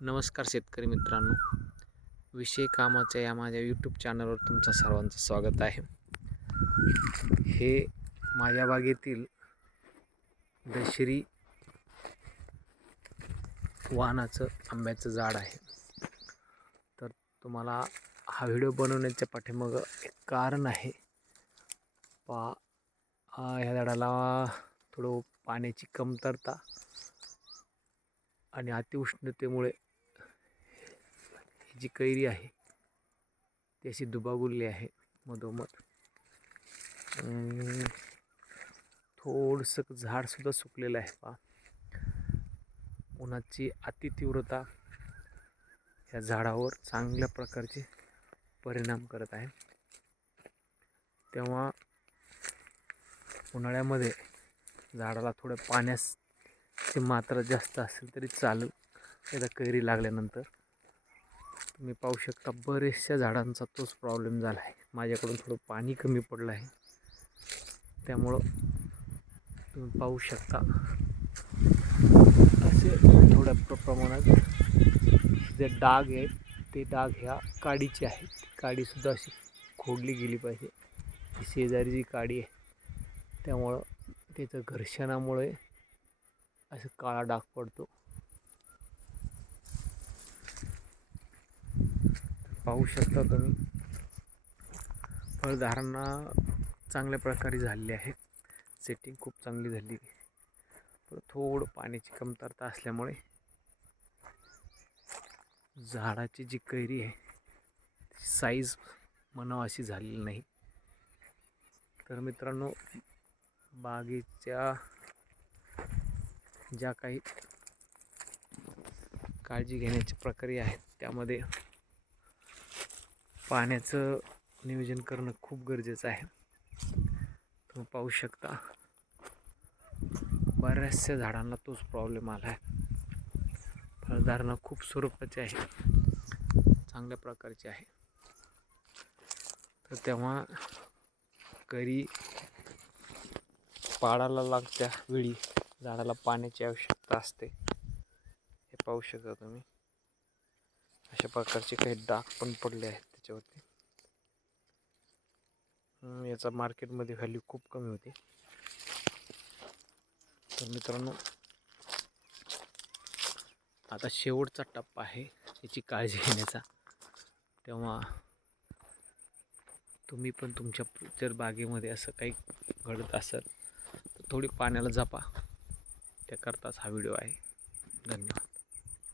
नमस्कार शेतकरी मित्रांनो, विषय कामाच्या या माझ्या यूट्यूब चॅनलवर तुमचं सर्वांचं स्वागत आहे. हे माझ्या बागेतील दशेरी वाहनाचं आंब्याचं झाड आहे. तर तुम्हाला हा व्हिडिओ बनवण्याच्या पाठीमागं एक कारण आहे. ह्या झाडाला थोडं पाण्याची कमतरता आणि अतिउष्णतेमुळे जी कैरी आहे ती अशी दुबागुलली आहे. मधोमध थोडंसं झाडसुद्धा सुकलेलं आहे. पहा, उन्हाची अतितीव्रता या झाडावर चांगल्या प्रकारचे परिणाम करत आहे. तेव्हा उन्हाळ्यामध्ये झाडाला थोडं पाण्याची मात्रा जास्त असेल तरी चालेल. एकदा कैरी लागल्यानंतर तुम्ही पाहू शकता बरेचशा झाडांचा तोच प्रॉब्लेम झाला आहे. माझ्याकडून थोडं पाणी कमी पडलं आहे, त्यामुळं तुम्ही पाहू शकता असे थोड्या प्रमाणात जे डाग आहेत ते डाग ह्या काडीचे आहेत. काडीसुद्धा अशी खोडली गेली पाहिजे. शेजारी जी काडी आहे त्यामुळं त्याचं घर्षणामुळे असं काळा डाग पडतो. पाहू शकता तुम्ही फळधारणा चांगल्या प्रकारे झालेली आहे. सेटिंग खूप चांगली झाली. पण थोडं पाण्याची कमतरता असल्यामुळे झाडाची जी कैरी आहे साईज म्हणावं अशी झालेली नाही. तर मित्रांनो, बागेच्या ज्या काही काळजी घेण्याची प्रक्रिया आहे त्यामध्ये पाण्याचं नियोजन करणं खूप गरजेचं आहे. तुम्ही पाहू शकता बऱ्याचशा झाडांना तोच प्रॉब्लेम आला आहे. फळधारणा खूप स्वरूपाची आहे, चांगल्या प्रकारची आहे. तर तेव्हा कैरी पाडाला लागत्या वेळी झाडाला पाण्याची आवश्यकता असते. हे पाहू शकता तुम्ही, अशा प्रकारचे काही डाग पण पडले आहेत त्याच्यावरती. याचा मार्केटमध्ये व्हॅल्यू खूप कमी होती. तर मित्रांनो, आता शेवटचा टप्पा आहे याची काळजी घेण्याचा. तेव्हा तुम्ही पण तुमच्या जर बागेमध्ये असं काही घडत असेल तर थोडी पाण्याला जपा. त्याकरताच हा व्हिडिओ आहे. धन्यवाद.